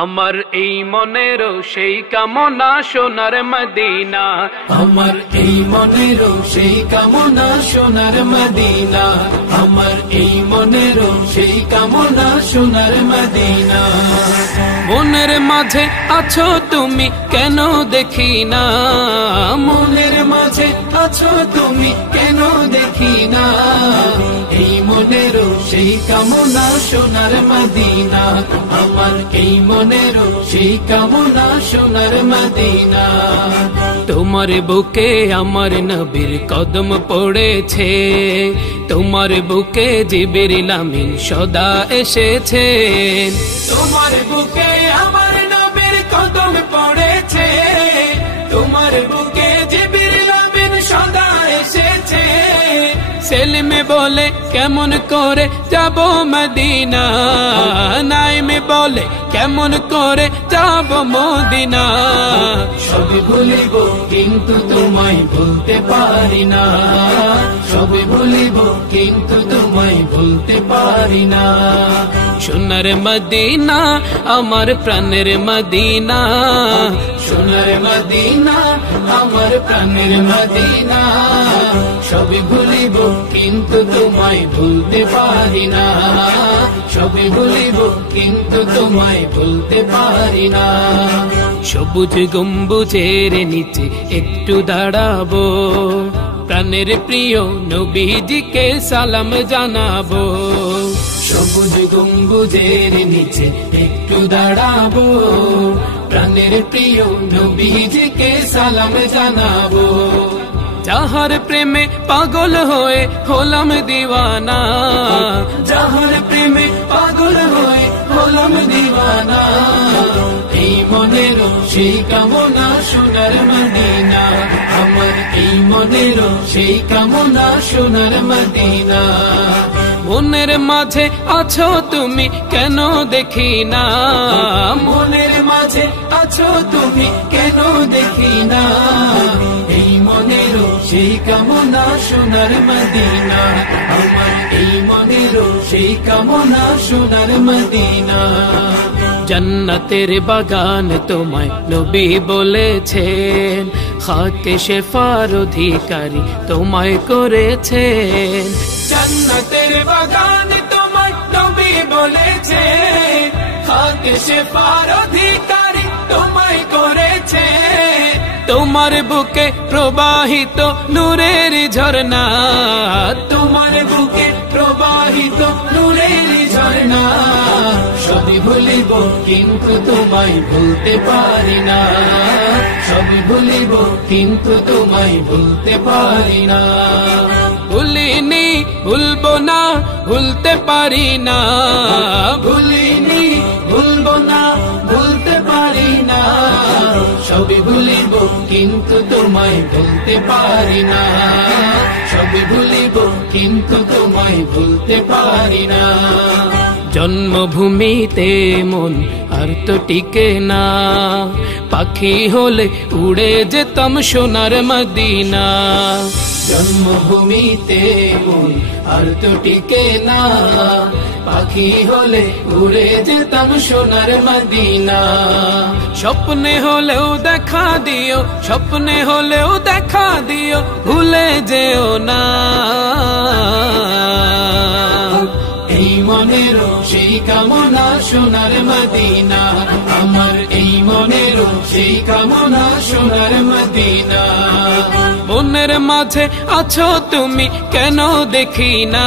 আমার এই মনেরও সেই কামনা সোনার মদিনা, আমার এই মনেরও সেই কামনা সোনার মদিনা, আমার এই মনেরও সেই কামনা সোনার মদিনা। মনের মাঝে আছো তুমি কেন দেখি না, মনের মাঝে আছো তুমি কেন দেখি না, এই মনেরও সেই কামনা সোনার মদিনা, আমার এই মনেরও সেই কামনা সোনার মদিনা। তোমার বুকে আমার নবীর কদম পড়েছে, তোমার বুকে জিবরিল আমিন সদা এসেছে, তোমার বুকে আমার নবীর কদম পড়েছে, তোমার বুকে জিবরিল আমিন সদা এসেছে। সেলিমে বলে কেমন করে যাব মদিনা, নাইমে বলে কেমন করে যাব মদিনা। সবই ভুলিব কিন্তু তোমায় ভুলতে পারি না, সবই ভুলিব কিন্তু তোমায় ভুলতে পারি না। সোনার মদিনা আমার প্রাণের মদিনা, সোনার মদিনা আমার প্রাণের মদিনা, সবই ভুলিব কিন্তু তোমায় ভুলতে পারি না, সবই ভুলিব কিন্তু তোমায় ভুলতে পারি না। সবুজ গম্বুজের নিচে একটু দাঁড়াবো, প্রাণের প্রিয় নবীজিকে সালাম জানাবো। সবুজ গম্বুজের নিচে একটু দাঁড়াবো, প্রাণের প্রিয় নবীজিকে সালাম জানাবো। যাহার প্রেমে পাগল হয়ে হলাম দিওয়ানা, যাহার প্রেমে পাগল হয়ে হলাম দিওয়ানা, এই মনেরও সেই কামনা সোনার মদিনা, আমার এই মনেরও সেই কামনা সোনার মদিনা। মনের মাঝে আছো তুমি কেন দেখি না, মনের মাঝে আছো তুমি কেন দেখি না, এই মনেরও সেই কামনা সোনার মদিনা, আমার এই মনেরও সেই কামনা সোনার মদিনা। জান্নাতের বাগান তোমায় নবী বলেছেন, খাকে শেফার অধিকারী তোমায় করেছেন। জান্নাতের বাগান তোমায় নবী বলেছে, খাকে শেফার অধিকারী তোমায় করেছে। তোমার বুকে প্রবাহিত নূরের ঝর্ণা, তোমার বুকে প্রবাহিত নূরের ঝর্ণা, সবই ভুলিব কিন্তু তোমায় ভুলতে পারি না, সবই ভুলিব কিন্তু তোমায় ভুলতে পারি না। ভুলিনি ভুলবো না ভুলতে পারি না, ভুলিনি ভুলবো না ভুলতে পারি না, সবই ভুলিব কিন্তু তোমায় ভুলতে পারি না, সবই ভুলিব কিন্তু তোমায় ভুলতে পারি না। জন্মভূমিতে মন আর তো টিকে না, পাখি হলে উড়ে যেতাম সোনার মদিনা। জন্মভূমিতে মন আর তো টিকে না, পাখি হলে উড়ে যেতাম সোনার মদিনা। স্বপ্নে হলেও দেখা দিও, স্বপ্নে হলেও দেখা দিও, ভুলে যেও না। এই মনেরও সেই কামনা সোনার মদিনা, আমার এই মনেরও সেই কামনা সোনার মদিনা। মনের মাঝে আছো তুমি কেন দেখি না,